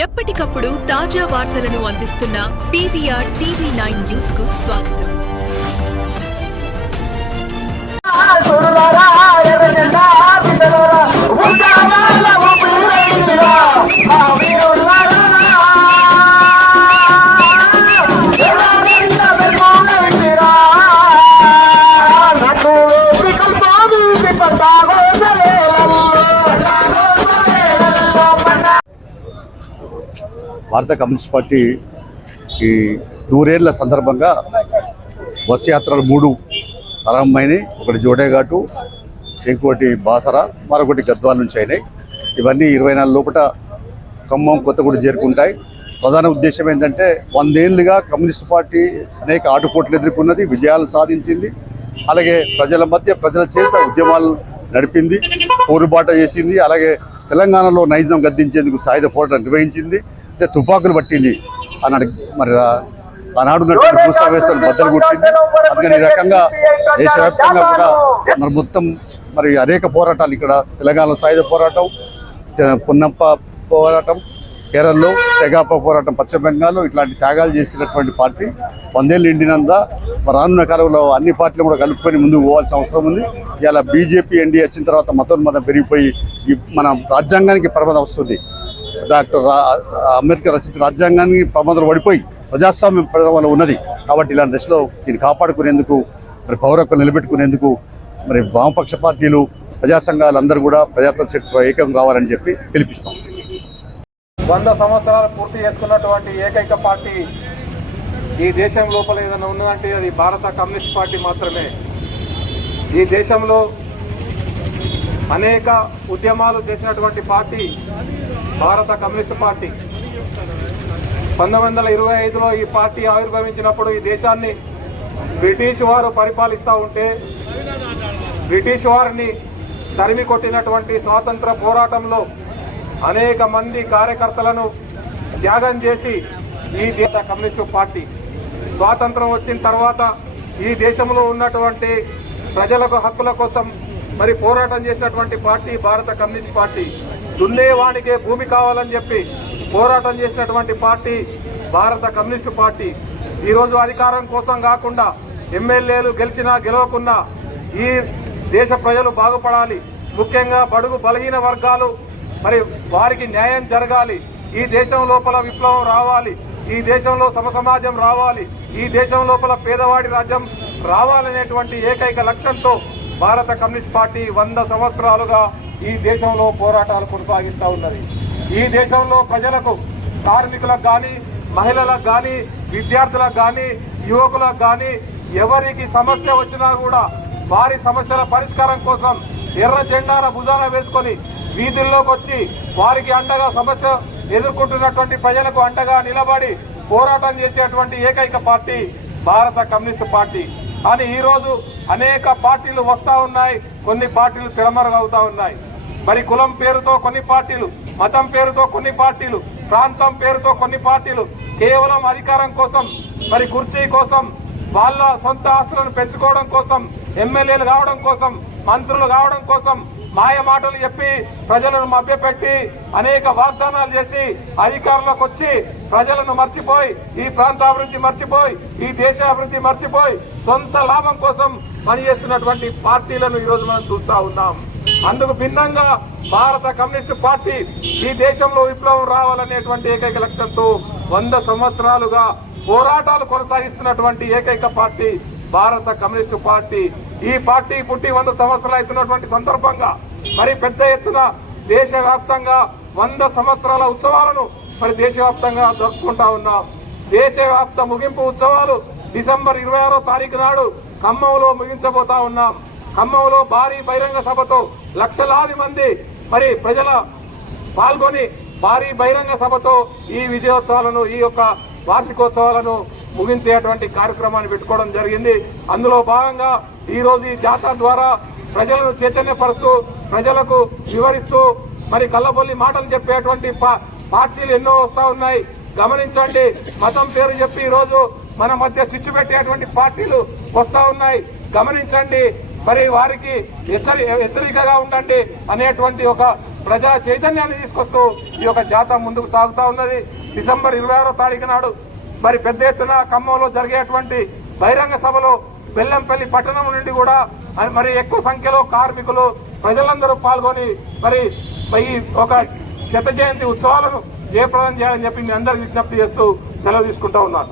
ఎప్పటికప్పుడు తాజా వార్తలను అందిస్తున్న పీవీఆర్ టీవీ నైన్ న్యూస్కు స్వాగతం భారత కమ్యూనిస్ట్ పార్టీ ఈ నూరేళ్ళ సందర్భంగా బస్ యాత్రలు మూడు ప్రారంభమైనాయి. ఒకటి జోడేఘాటు ఇంకోటి బాసరా మరొకటి గద్వాల నుంచి అయినాయి. ఇవన్నీ ఇరవై నాలుగు లోపల ఖమ్మం కొత్తగూడ చేరుకుంటాయి. ప్రధాన ఉద్దేశం ఏంటంటే వందేళ్ళుగా కమ్యూనిస్ట్ పార్టీ అనేక ఆటుపోట్లు ఎదుర్కొన్నది విజయాలు సాధించింది. అలాగే ప్రజల మధ్య ప్రజల చేత ఉద్యమాలు నడిపింది పోరుబాట చేసింది. అలాగే తెలంగాణలో నైజం గద్దించేందుకు సాయుధ పోరాటం నిర్వహించింది. అంటే తుపాకులు పట్టింది. అన్నాడు మరి ఆనాడు ఉన్నటువంటి భూస్వా బద్దలు కొట్టింది. అందుకని ఈ రకంగా దేశవ్యాప్తంగా కూడా మరి మొత్తం మరి అనేక పోరాటాలు ఇక్కడ తెలంగాణలో సాయుధ పోరాటం పున్నప్ప పోరాటం కేరళలో తెగాప పోరాటం పశ్చిమ బెంగాల్లో ఇట్లాంటి త్యాగాలు చేసినటువంటి పార్టీ వందేళ్ళు ఎండినంత రానున్న కాలంలో అన్ని పార్టీలు కూడా కలుపుకొని ముందుకు పోవాల్సిన అవసరం ఉంది. ఇలా బీజేపీ ఎన్డీ వచ్చిన తర్వాత మతోన్మతం పెరిగిపోయి మన రాజ్యాంగానికి ప్రమాదం వస్తుంది. డాక్టర్ అంబేద్కర్ రచించిన రాజ్యాంగానికి ప్రమాదం పడిపోయి ప్రజాస్వామ్యం ప్రజల ఉన్నది. కాబట్టి ఇలాంటి దశలో దీన్ని కాపాడుకునేందుకు మరి పౌర హక్కులు నిలబెట్టుకునేందుకు మరి వామపక్ష పార్టీలు ప్రజా సంఘాలు అందరూ కూడా ప్రజాతంత్ర శక్తిలో ఏకం కావాలని చెప్పి పిలిపిస్తాం. వంద సంవత్సరాలు పూర్తి చేసుకున్నటువంటి ఏకైక పార్టీ ఈ దేశం లోపల ఏదైనా ఉన్నదంటే అది భారత కమ్యూనిస్ట్ పార్టీ మాత్రమే. ఈ దేశంలో అనేక ఉద్యమాలు చేసినటువంటి పార్టీ భారత కమ్యూనిస్ట్ పార్టీ. పంతొమ్మిది వందల ఇరవై ఐదులో ఈ పార్టీ ఆవిర్భవించినప్పుడు ఈ దేశాన్ని బ్రిటిష్ వారు పరిపాలిస్తూ ఉంటే బ్రిటిష్ వారిని తరిమి కొట్టినటువంటి స్వాతంత్ర పోరాటంలో అనేక మంది కార్యకర్తలను త్యాగం చేసి ఈ దేశ కమ్యూనిస్టు పార్టీ. స్వాతంత్రం వచ్చిన తర్వాత ఈ దేశంలో ఉన్నటువంటి ప్రజలకు హక్కుల కోసం మరి పోరాటం చేసినటువంటి పార్టీ భారత కమ్యూనిస్ట్ పార్టీ. దున్నేవానికే భూమి కావాలని చెప్పి పోరాటం చేసినటువంటి పార్టీ భారత కమ్యూనిస్టు పార్టీ. ఈరోజు అధికారం కోసం కాకుండా ఎమ్మెల్యేలు గెలిచినా గెలవకున్నా ఈ దేశ ప్రజలు బాగుపడాలి. ముఖ్యంగా బడుగు బలహీన వర్గాలు మరి వారికి న్యాయం జరగాలి. ఈ దేశం లోపల విప్లవం రావాలి. ఈ దేశంలో సమసమాజం రావాలి. ఈ దేశం లోపల పేదవాడి రాజ్యం రావాలనేటువంటి ఏకైక లక్ష్యంతో భారత కమ్యూనిస్ట్ పార్టీ వంద సంవత్సరాలుగా ఈ దేశంలో పోరాటాలు కొనసాగిస్తూ ఉన్నది. ఈ దేశంలో ప్రజలకు కార్మికులకు కానీ మహిళలకు కానీ విద్యార్థులకు కానీ యువకులకు కానీ ఎవరికి సమస్య వచ్చినా కూడా వారి సమస్యల పరిష్కారం కోసం ఎర్ర జెండాల భుజాన వేసుకొని వీధుల్లోకి వచ్చి వారికి అండగా సమస్య ఎదుర్కొంటున్నటువంటి ప్రజలకు అండగా నిలబడి పోరాటం చేసేటువంటి ఏకైక పార్టీ భారత కమ్యూనిస్ట్ పార్టీ. అని ఈరోజు అనేక పార్టీలు వస్తూ ఉన్నాయి కొన్ని పార్టీలు తిరమరుగవుతా ఉన్నాయి. మరి కులం పేరుతో కొన్ని పార్టీలు మతం పేరుతో కొన్ని పార్టీలు ప్రాంతం పేరుతో కొన్ని పార్టీలు కేవలం అధికారం కోసం మరి కుర్చీ కోసం వాళ్ళ సొంత ఆస్తులను పెంచుకోవడం కోసం ఎమ్మెల్యేలు కావడం కోసం మంత్రులు కావడం కోసం మాయ మాటలు చెప్పి ప్రజలను మభ్యపెట్టి అనేక వాగ్దానాలు చేసి అధికారంలోకి వచ్చి ప్రజలను మర్చిపోయి ఈ ప్రాంత అభివృద్ధి మర్చిపోయి ఈ దేశ అభివృద్ధి మర్చిపోయి సొంత లాభం కోసం పనిచేస్తున్నటువంటి పార్టీలను ఈరోజు మనం చూస్తా ఉన్నాం. అందుకు భిన్నంగా భారత కమ్యూనిస్ట్ పార్టీ ఈ దేశంలో విప్లవం రావాలనేటువంటి ఏకైక లక్ష్యంతో వంద సంవత్సరాలుగా పోరాటాలు కొనసాగిస్తున్నటువంటి ఏకైక పార్టీ భారత కమ్యూనిస్ట్ పార్టీ. ఈ పార్టీ పుట్టి వంద సంవత్సరాలు అవుతున్నటువంటి సందర్భంగా మరి పెద్ద ఎత్తున దేశవ్యాప్తంగా వంద సంవత్సరాల ఉత్సవాలను మరి దేశవ్యాప్తంగా జరుపుకుంటా ఉన్నాం. దేశవ్యాప్త ముగింపు ఉత్సవాలు డిసెంబర్ ఇరవై ఆరో తారీఖు నాడు ఖమ్మంలో ముగించబోతా ఉన్నాం. ఖమ్మంలో భారీ బహిరంగ సభతో లక్షలాది మంది మరి ప్రజల పాల్గొని భారీ బహిరంగ సభతో ఈ విజయోత్సవాలను ఈ యొక్క వార్షికోత్సవాలను ముగించేటువంటి కార్యక్రమాన్ని పెట్టుకోవడం జరిగింది. అందులో భాగంగా ఈరోజు ఈ జాతర ద్వారా ప్రజలను చైతన్యపరుస్తూ ప్రజలకు వివరిస్తూ మరి కళ్ళబొల్లి మాటలు చెప్పేటువంటి పార్టీలు ఎన్నో వస్తూ ఉన్నాయి. గమనించండి మతం పేరు చెప్పి ఈరోజు మన మధ్య చిచ్చు పెట్టేటువంటి పార్టీలు వస్తూ ఉన్నాయి. గమనించండి మరి వారికి హెచ్చరి హెచ్చరికగా ఉండండి అనేటువంటి ఒక ప్రజా చైతన్యాన్ని తీసుకొస్తూ ఈ యొక్క జాత ముందుకు సాగుతూ ఉన్నది. డిసెంబర్ ఇరవై ఆరో తారీఖు నాడు మరి పెద్ద ఎత్తున ఖమ్మంలో జరిగేటువంటి బహిరంగ సభలో బెల్లంపల్లి పట్టణం నుండి కూడా మరి- మరి ఎక్కువ సంఖ్యలో కార్మికులు ప్రజలందరూ పాల్గొని మరి ఈ ఒక శత జయంతి ఉత్సవాలను జయప్రదం చేయాలని చెప్పి మీ అందరికి విజ్ఞప్తి చేస్తూ సెలవు తీసుకుంటా ఉన్నాను.